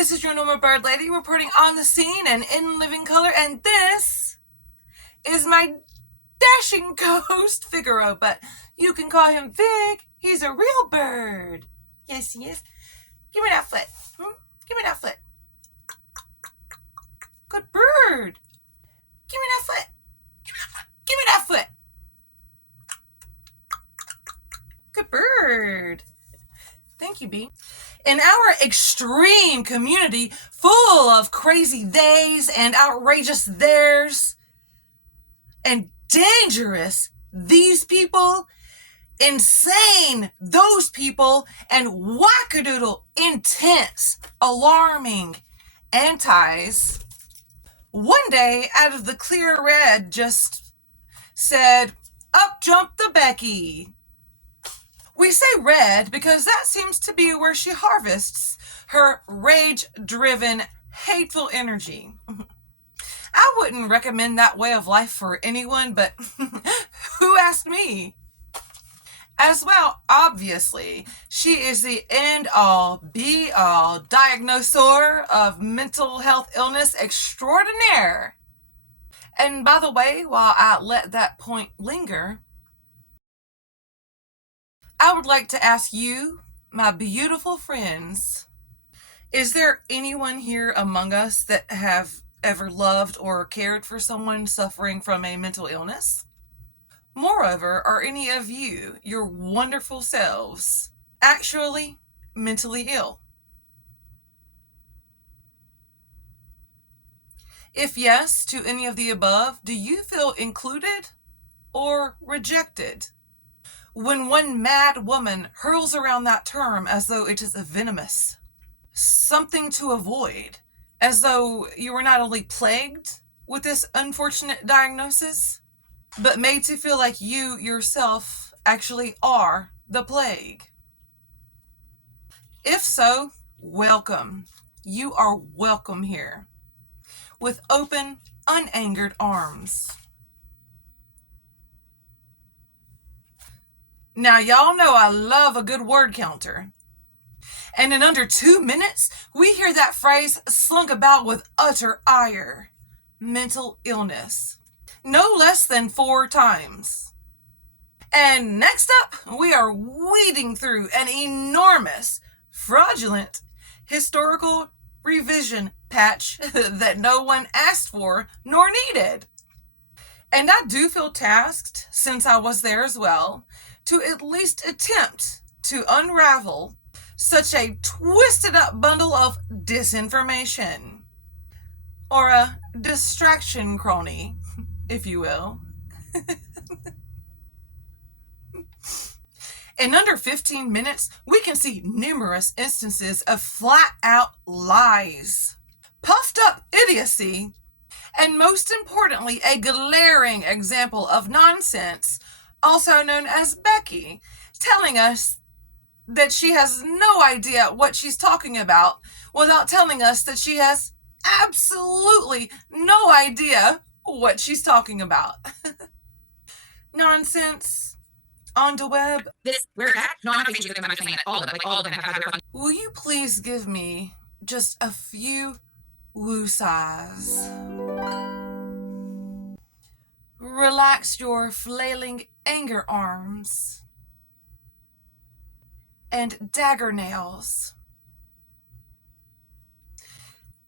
This is your normal bird lady reporting on the scene and in living color, and this is my dashing co-host Figaro, but you can call him Fig. He's a real bird. Yes, he is. Give me that foot. Give me that foot. Good bird. Give me that foot. Give me that foot. Good bird. Thank you, B. In our extreme community full of crazy theys and outrageous theirs and dangerous these people, insane those people, and wackadoodle intense, alarming antis, one day out of the clear red just said, up jumped the Becky. We say red because that seems to be where she harvests her rage-driven, hateful energy. I wouldn't recommend that way of life for anyone, but who asked me? As well, obviously, she is the end-all, be-all diagnoser of mental health illness extraordinaire. And by the way, while I let that point linger, I would like to ask you, my beautiful friends, is there anyone here among us that have ever loved or cared for someone suffering from a mental illness? Moreover, are any of you, your wonderful selves, actually mentally ill? If yes to any of the above, do you feel included or rejected? When one mad woman hurls around that term as though it is venomous, something to avoid, as though you were not only plagued with this unfortunate diagnosis, but made to feel like you yourself actually are the plague. If so, welcome. You are welcome here with open, unangered arms. Now, y'all know I love a good word counter. And in under 2 minutes, we hear that phrase slung about with utter ire. Mental illness. No less than 4 times. And next up, we are weeding through an enormous, fraudulent, historical revision patch that no one asked for nor needed. And I do feel tasked, since I was there as well, to at least attempt to unravel such a twisted up bundle of disinformation, or a distraction crony, if you will. In under 15 minutes, we can see numerous instances of flat out lies, puffed up idiocy, and most importantly, a glaring example of nonsense, also known as Becky, telling us that she has no idea what she's talking about without telling us that she has absolutely no idea what she's talking about. Nonsense on the web. This, where that? No, I'm not saying I'm saying that all of them, like all of them have had their. Will you please give me just a few woosahs? Relax your flailing anger arms and dagger nails,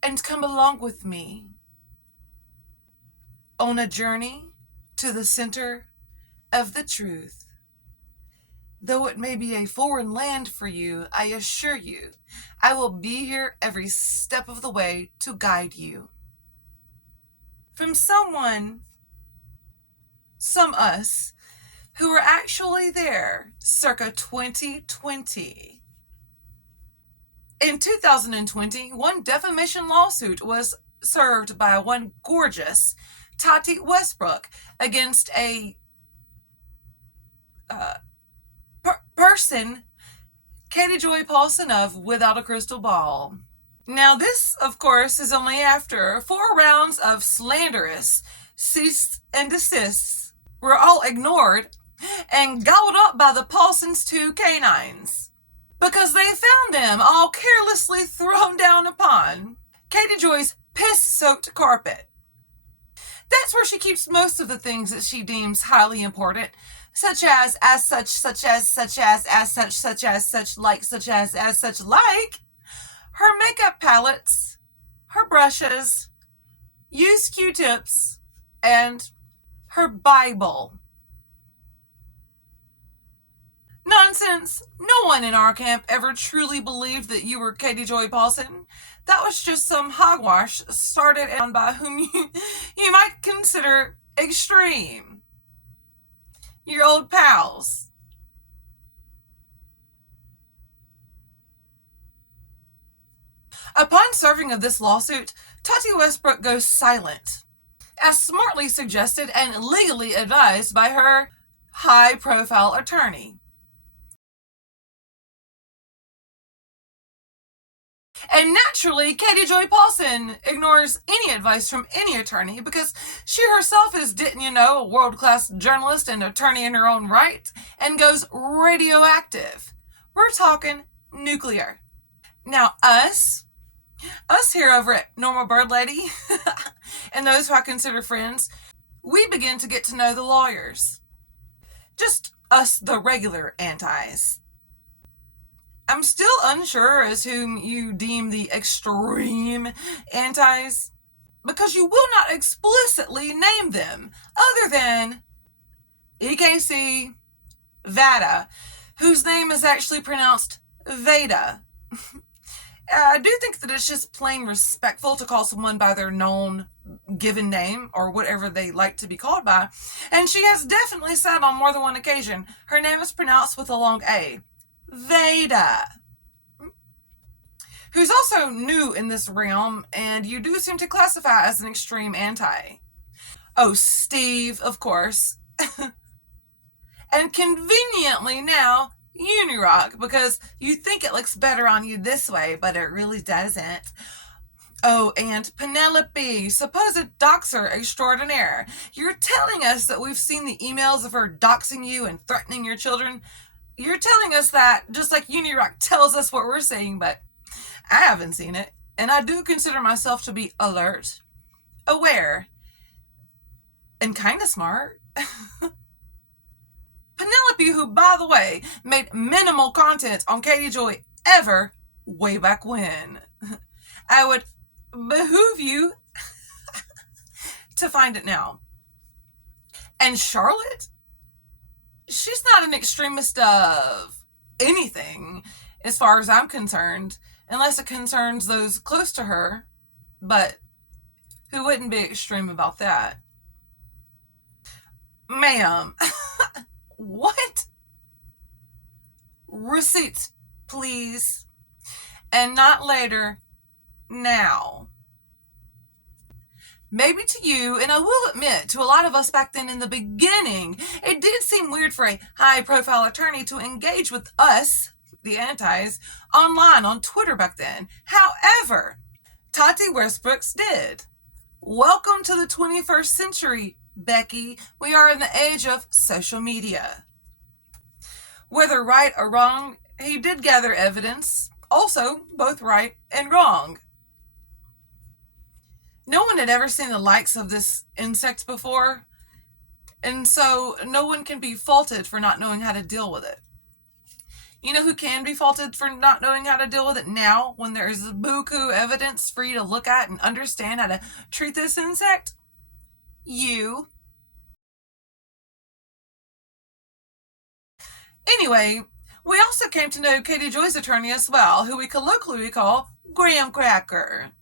and come along with me on a journey to the center of the truth. Though it may be a foreign land for you, I assure you, I will be here every step of the way to guide you. From some us, who were actually there circa 2020. In 2020, one defamation lawsuit was served by one gorgeous Tati Westbrook against a person, Katie Joy Paulson of Without a Crystal Ball. Now this, of course, is only after 4 rounds of slanderous cease and desists were all ignored and gobbled up by the Paulson's 2 canines. because they found them all carelessly thrown down upon Katie Joy's piss-soaked carpet. That's where she keeps most of the things that she deems highly important, such as such, such as, such as such, such as, such like, such as such like, her makeup palettes, her brushes, used Q-tips, and her Bible. Nonsense. No one in our camp ever truly believed that you were Katie Joy Paulson. That was just some hogwash started on by whom you might consider extreme. Your old pals. Upon serving of this lawsuit, Tati Westbrook goes silent, as smartly suggested and legally advised by her high-profile attorney. And naturally, Katie Joy Paulson ignores any advice from any attorney because she herself is, a world-class journalist and attorney in her own right, and goes radioactive. We're talking nuclear. Now, us here over at Normal Bird Lady, and those who I consider friends, we begin to get to know the lawyers. Just us, the regular antis. I'm still unsure as whom you deem the extreme antis, because you will not explicitly name them, other than EKC Vada, whose name is actually pronounced Veda. I do think that it's just plain respectful to call someone by their known given name, or whatever they like to be called by, and she has definitely said on more than one occasion her name is pronounced with a long A. Veda, who's also new in this realm, and you do seem to classify as an extreme anti. Oh, Steve, of course. And conveniently now, Unirock, because you think it looks better on you this way, but it really doesn't. Oh, and Penelope, supposed doxer extraordinaire. You're telling us that we've seen the emails of her doxing you and threatening your children? You're telling us that, just like Unirock tells us what we're seeing, but I haven't seen it, and I do consider myself to be alert, aware, and kind of smart. Penelope, who, by the way, made minimal content on Katie Joy ever way back when. I would behoove you to find it now. And Charlotte? She's not an extremist of anything, as far as I'm concerned, unless it concerns those close to her, but who wouldn't be extreme about that? Ma'am, what? Receipts, please. And not later, now. Maybe to you, and I will admit, to a lot of us back then in the beginning, it did seem weird for a high-profile attorney to engage with us, the antis, online on Twitter back then. However, Tati Westbrooks did. Welcome to the 21st century, Becky. We are in the age of social media. Whether right or wrong, he did gather evidence, also both right and wrong. No one had ever seen the likes of this insect before, and so no one can be faulted for not knowing how to deal with it. You know who can be faulted for not knowing how to deal with it now, when there is buku evidence for you to look at and understand how to treat this insect? You. Anyway, we also came to know Katie Joy's attorney as well, who we colloquially call Graham Cracker.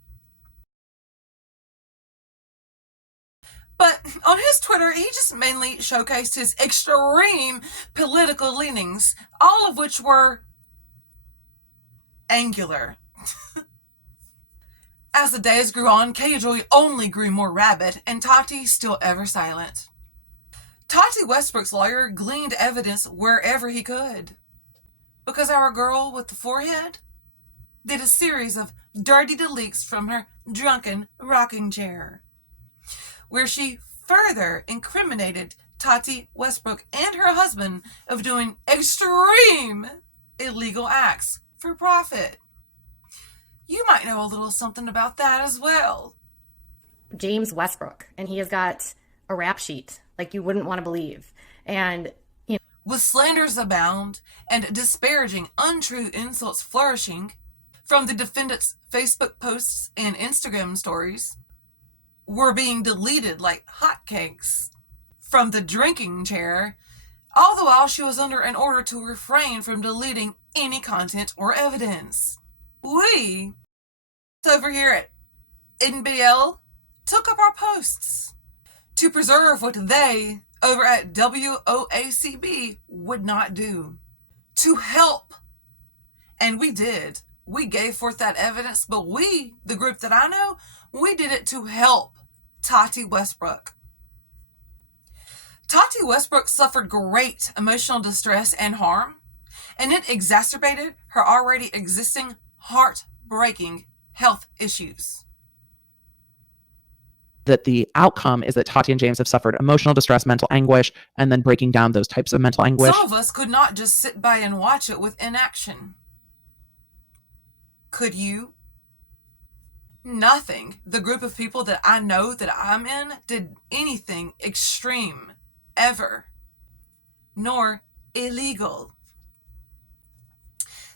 But on his Twitter, he just mainly showcased his extreme political leanings, all of which were angular. As the days grew on, Katie Joy only grew more rabid, and Tati still ever silent. Tati Westbrook's lawyer gleaned evidence wherever he could, because our girl with the forehead did a series of dirty deletes from her drunken rocking chair, where she further incriminated Tati Westbrook and her husband of doing extreme illegal acts for profit. You might know a little something about that as well. James Westbrook, and he has got a rap sheet like you wouldn't want to believe. And with slanders abound and disparaging, untrue insults flourishing from the defendant's Facebook posts and Instagram stories, were being deleted like hotcakes from the drinking chair, all the while she was under an order to refrain from deleting any content or evidence. We, over here at NBL, took up our posts to preserve what they, over at WOACB, would not do. To help. And we did. We gave forth that evidence, but we, the group that I know, we did it to help Tati Westbrook. Tati Westbrook suffered great emotional distress and harm, and it exacerbated her already existing heartbreaking health issues. That the outcome is that Tati and James have suffered emotional distress, mental anguish, and then breaking down those types of mental anguish. Some of us could not just sit by and watch it with inaction. Could you? Nothing. The group of people that I know that I'm in did anything extreme, ever, nor illegal.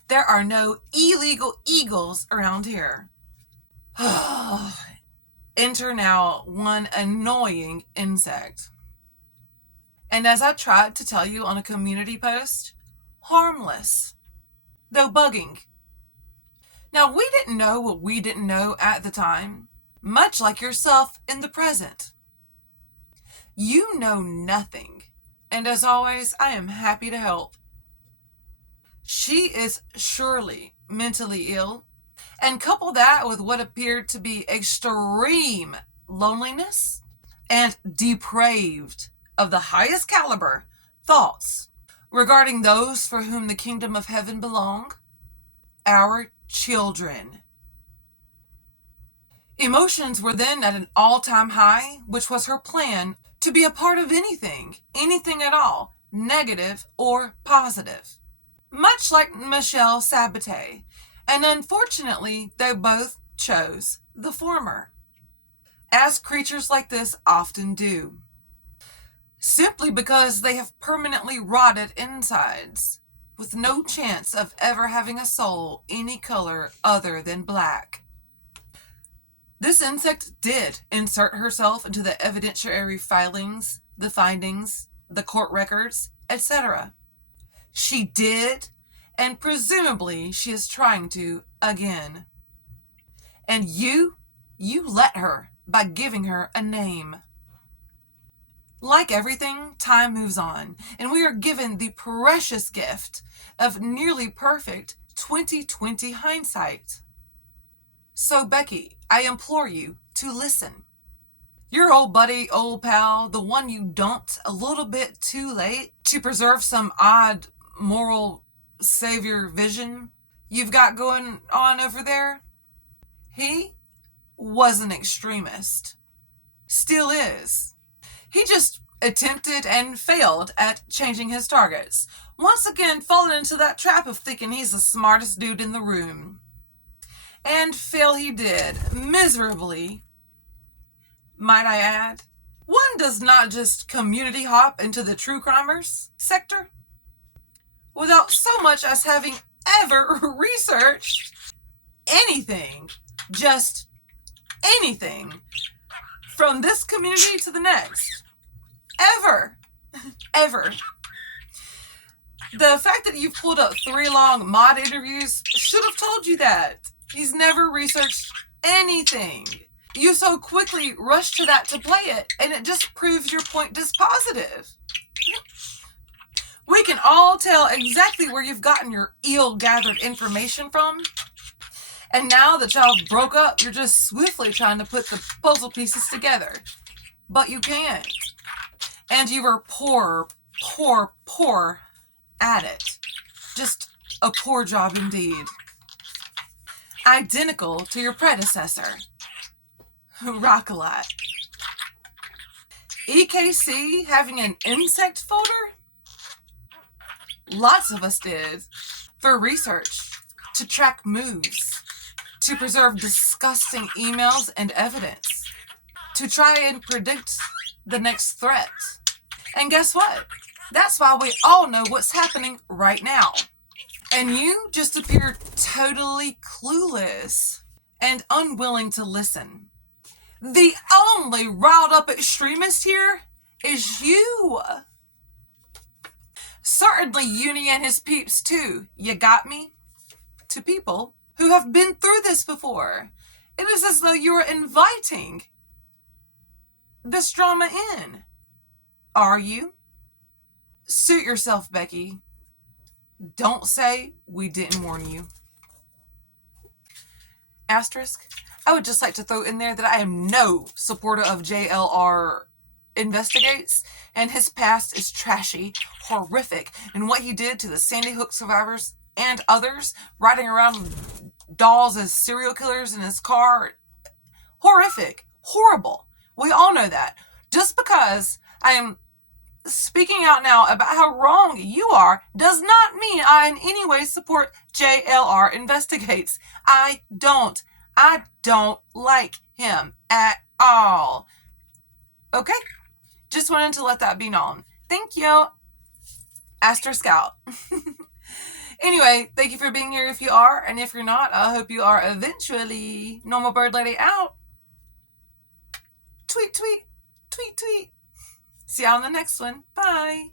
There are no illegal eagles around here. Enter now one annoying insect. And as I tried to tell you on a community post, harmless, though bugging. Now, we didn't know what we didn't know at the time, much like yourself in the present. You know nothing, and as always, I am happy to help. She is surely mentally ill, and couple that with what appeared to be extreme loneliness and depraved of the highest caliber thoughts regarding those for whom the kingdom of heaven belong, our children. Emotions were then at an all-time high, which was her plan to be a part of anything at all, negative or positive. Much like Michelle Sabaté, and unfortunately, they both chose the former, as creatures like this often do, simply because they have permanently rotted insides, with no chance of ever having a soul any color other than black. This insect did insert herself into the evidentiary filings, the findings, the court records, etc. She did, and presumably she is trying to again. And you let her by giving her a name. Like everything, time moves on, and we are given the precious gift of nearly perfect 2020 hindsight. So, Becky, I implore you to listen. Your old buddy, old pal, the one you dumped a little bit too late to preserve some odd moral savior vision you've got going on over there, he was an extremist. Still is. He just attempted and failed at changing his targets. Once again, falling into that trap of thinking he's the smartest dude in the room. And fail he did, miserably, might I add. One does not just community hop into the true crimers sector without so much as having ever researched anything, just anything, from this community to the next. Ever. The fact that you've pulled up 3 long mod interviews should have told you that. He's never researched anything. You so quickly rush to that to play it, and it just proves your point dispositive. We can all tell exactly where you've gotten your ill-gathered information from. And now that y'all broke up, you're just swiftly trying to put the puzzle pieces together. But you can't. And you were poor at it. Just a poor job indeed. Identical to your predecessor. Rock a lot. EKC having an insect folder? Lots of us did. For research, to track moves, to preserve disgusting emails and evidence, to try and predict the next threat. And guess what? That's why we all know what's happening right now. And you just appear totally clueless and unwilling to listen. The only riled up extremist here is you. Certainly Uni and his peeps too. You got me? To people who have been through this before. It is as though you're inviting this drama in. Are you? Suit yourself, Becky. Don't say we didn't warn you. Asterisk. I would just like to throw in there that I am no supporter of JLR Investigates, and his past is trashy, horrific, and what he did to the Sandy Hook survivors and others, riding around dolls as serial killers in his car. Horrific. Horrible. We all know that. Just because I am speaking out now about how wrong you are does not mean I in any way support JLR Investigates. I don't like him at all. Okay? Just wanted to let that be known. Thank you. Asterisk out. Anyway, thank you for being here if you are, and if you're not, I hope you are eventually. Normal Bird Lady out. Tweet, tweet, tweet, tweet. See you on the next one. Bye.